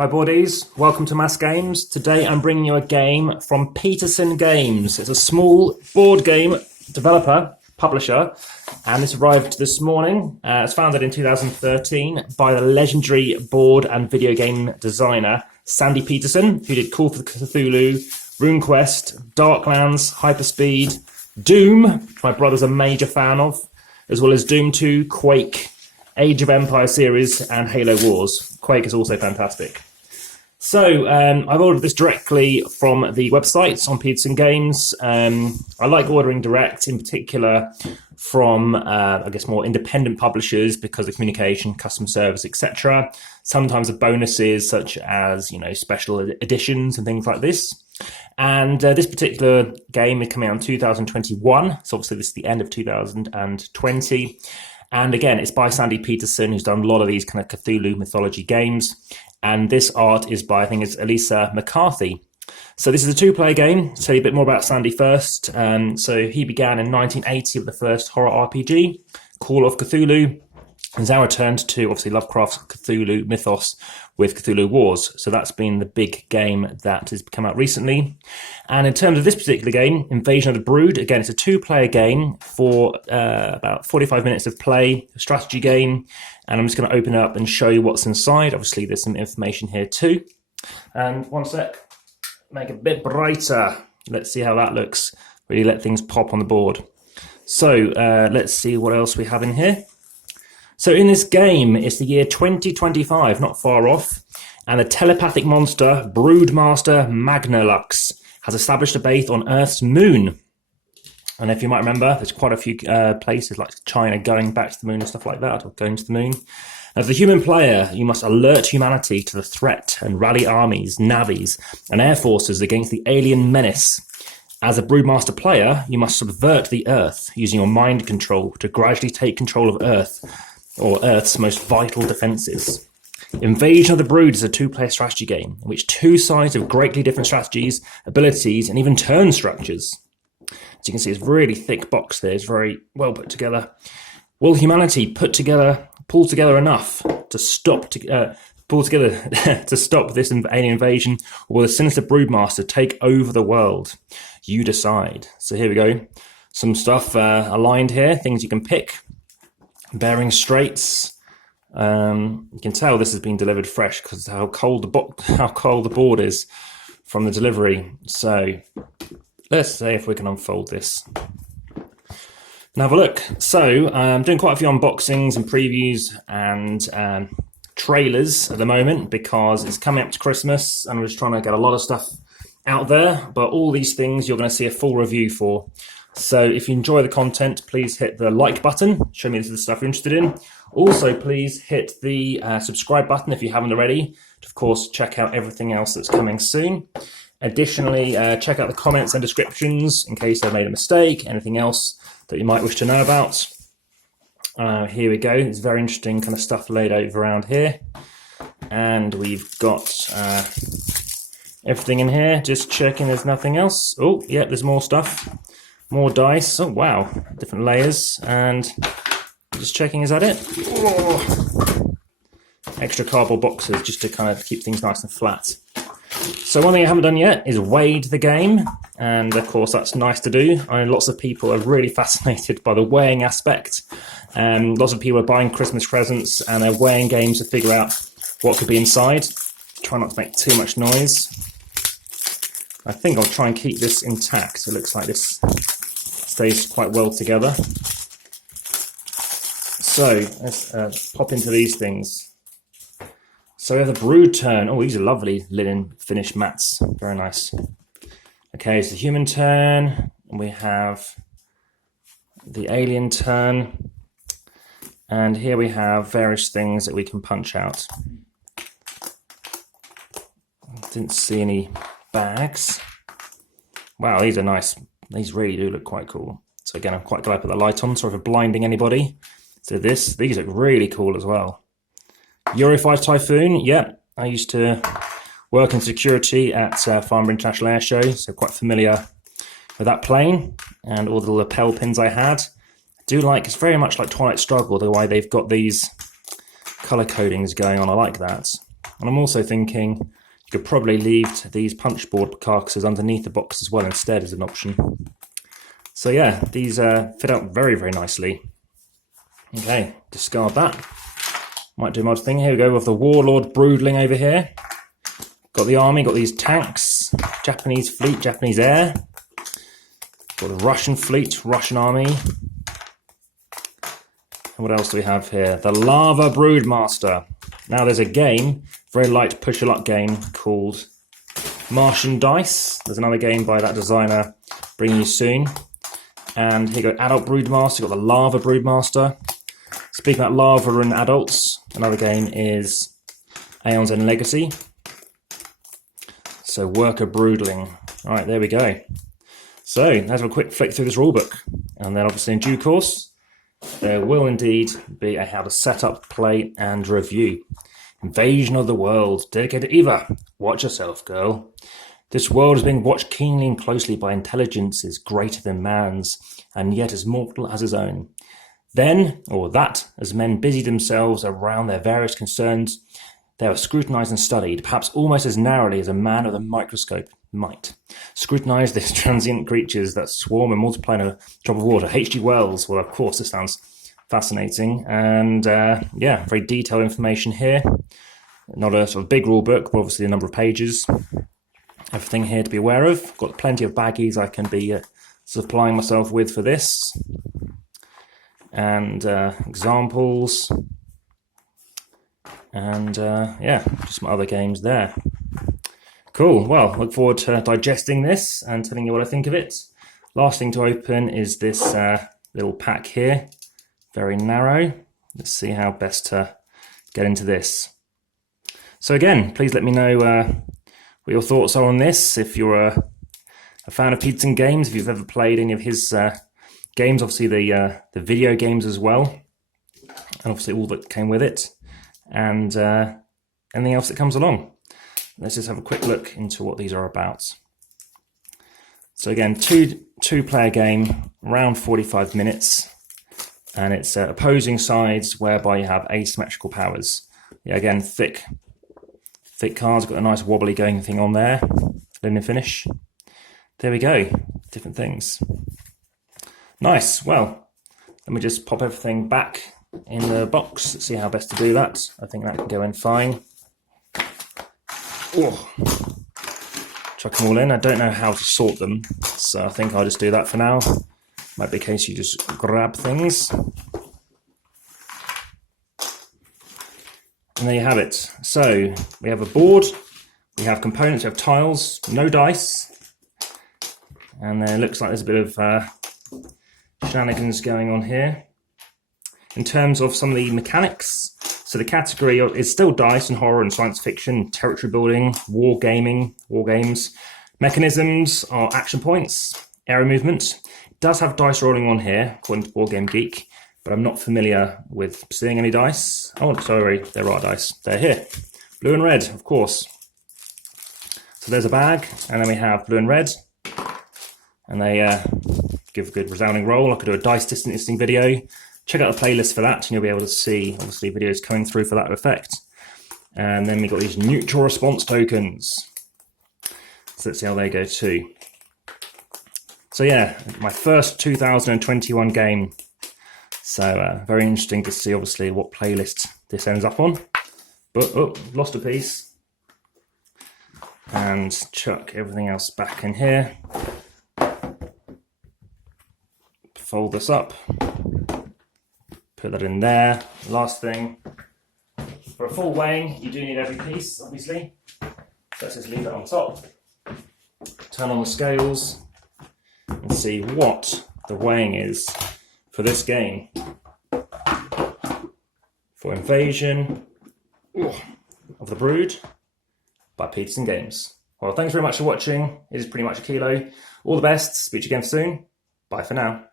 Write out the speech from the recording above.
Hi boardies, welcome to AmassGames. Today I'm bringing you a game from Petersen Games. It's a small board game developer, publisher, and this arrived this morning. It's founded in 2013 by the legendary board and video game designer Sandy Petersen, who did Call for Cthulhu, RuneQuest, Darklands, Hyperspeed, Doom, which my brother's a major fan of, as well as Doom 2, Quake, Age of Empires series, and Halo Wars. Quake is also fantastic. So I've ordered this directly from the website on Petersen Games. I like ordering direct, in particular from, I guess, more independent publishers because of communication, customer service, etc. Sometimes the bonuses such as, special editions and things like this. And this particular game is coming out in 2021. So obviously this is the end of 2020. And again, it's by Sandy Petersen, who's done a lot of these kind of Cthulhu mythology games. And this art is by, I think it's Elisa McCarthy. So this is a two-player game. I'll tell you a bit more about Sandy first. So he began in 1980 with the first horror RPG, Call of Cthulhu. He's now returned to, obviously, Lovecraft's Cthulhu mythos with Cthulhu Wars. So that's been the big game that has come out recently. And in terms of this particular game, Invasion of the Brood, again, it's a two-player game for about 45 minutes of play, a strategy game. And I'm just going to open it up and show you what's inside. Obviously, there's some information here too. And one sec, make it a bit brighter. Let's see how that looks. Really let things pop on the board. So let's see what else we have in here. So in this game, it's the year 2025, not far off, and the telepathic monster Broodmaster Magnalux has established a base on Earth's moon. And if you might remember, there's quite a few places like China going back to the moon and stuff like that, or going to the moon. As the human player, you must alert humanity to the threat and rally armies, navies, and air forces against the alien menace. As a Broodmaster player, you must subvert the Earth using your mind control to gradually take control of Earth, or Earth's most vital defences. Invasion of the Brood is a two-player strategy game in which two sides have greatly different strategies, abilities, and even turn structures. As you can see, it's a really thick box there. It's very well put together. Will humanity pull together enough to stop to stop this alien invasion, or will the sinister Broodmaster take over the world? You decide. So here we go. Some stuff aligned here, things you can pick. Bearing straits. You can tell this has been delivered fresh because how cold the board is from the delivery. So let's see if we can unfold this and have a look. So I'm doing quite a few unboxings and previews and trailers at the moment because it's coming up to Christmas and I'm just trying to get a lot of stuff out there. But all these things you're going to see a full review for. So if you enjoy the content, please hit the like button. Show me this is the stuff you're interested in. Also, please hit the subscribe button if you haven't already. To, of course, check out everything else that's coming soon. Additionally, check out the comments and descriptions in case I've made a mistake, anything else that you might wish to know about. Here we go. It's very interesting kind of stuff laid out around here. And we've got everything in here. Just checking there's nothing else. Oh, yeah, there's more stuff. More dice. Oh, wow. Different layers. And just checking, is that it? Oh. Extra cardboard boxes just to kind of keep things nice and flat. So one thing I haven't done yet is weighed the game. And of course, that's nice to do. I know lots of people are really fascinated by the weighing aspect. Lots of people are buying Christmas presents and they're weighing games to figure out what could be inside. Try not to make too much noise. I think I'll try and keep this intact. It looks like this stays quite well together. So let's pop into these things. So we have the Brood turn. Oh, these are lovely linen finish mats. Very nice. Okay, it's the human turn. And we have the alien turn. And here we have various things that we can punch out. Didn't see any bags. Wow, these are nice. These really do look quite cool. So again, I'm quite glad I put the light on, sort of blinding anybody. So these look really cool as well. Eurofighter Typhoon, yeah. I used to work in security at Farnborough International Air Show, so quite familiar with that plane and all the lapel pins I had. I do like, it's very much like Twilight Struggle, the way they've got these colour codings going on. I like that. And I'm also thinking you could probably leave these punchboard carcasses underneath the box as well instead as an option. So yeah, these fit out very, very nicely. Okay, discard that. Might do my odd thing. Here we go with the Warlord Broodling over here. Got the army, got these tanks, Japanese fleet, Japanese air. Got the Russian fleet, Russian army. And what else do we have here? The Lava Broodmaster. Now there's a game, very light push-a-luck game called Martian Dice. There's another game by that designer bringing you soon. And here you go, Adult Broodmaster, you've got the Lava Broodmaster. Speaking about lava and adults, another game is Aeon's End Legacy. So Worker Broodling. All right, there we go. So let's have a quick flick through this rulebook. And then obviously in due course, there will indeed be a how to set up, play and review. Invasion of the world, dedicated to Eva. Watch yourself, girl. This world is being watched keenly and closely by intelligences greater than man's, and yet as mortal as his own. Then, or that, as men busied themselves around their various concerns, they were scrutinized and studied, perhaps almost as narrowly as a man with a microscope might. Scrutinize these transient creatures that swarm and multiply in a drop of water. H.G. Wells, well, of course, this sounds fascinating. And yeah, very detailed information here. Not a sort of big rule book, but obviously a number of pages. Everything here to be aware of. Got plenty of baggies I can be supplying myself with for this. And examples. And yeah, just some other games there. Cool, well, look forward to digesting this and telling you what I think of it. Last thing to open is this little pack here. Very narrow. Let's see how best to get into this. So again, please let me know what your thoughts are on this. If you're a fan of Petersen Games, if you've ever played any of his games, obviously the video games as well, and obviously all that came with it, and anything else that comes along. Let's just have a quick look into what these are about. So again, two-player game, around 45 minutes, and it's opposing sides whereby you have asymmetrical powers. Yeah, again, thick cards, got a nice wobbly going thing on there, linen finish. There we go, different things. Nice, well, let me just pop everything back in the box, see how best to do that. I think that can go in fine. Oh, chuck them all in. I don't know how to sort them, so I think I'll just do that for now. Might be a case you just grab things. And there you have it. So we have a board, we have components, we have tiles, no dice, and then it looks like there's a bit of shenanigans going on here. In terms of some of the mechanics, so the category is still dice and horror and science fiction, territory building, war games. Mechanisms are action points, area movement. It does have dice rolling on here, according to Board Game Geek, but I'm not familiar with seeing any dice. Oh, sorry, there are dice. They're here. Blue and red, of course. So there's a bag, and then we have blue and red, and they give a good resounding roll. I could do a dice distancing video. Check out the playlist for that, and you'll be able to see, obviously, videos coming through for that effect. And then we've got these neutral response tokens. So let's see how they go too. So yeah, my first 2021 game. So very interesting to see, obviously, what playlist this ends up on. But, oh, lost a piece. And chuck everything else back in here. Fold this up. Put that in there. Last thing, for a full weighing, you do need every piece, obviously. So let's just leave that on top. Turn on the scales and see what the weighing is for this game. For Invasion of the Brood by Petersen Games. Well, thanks very much for watching. It is pretty much a kilo. All the best. Speak to you again soon. Bye for now.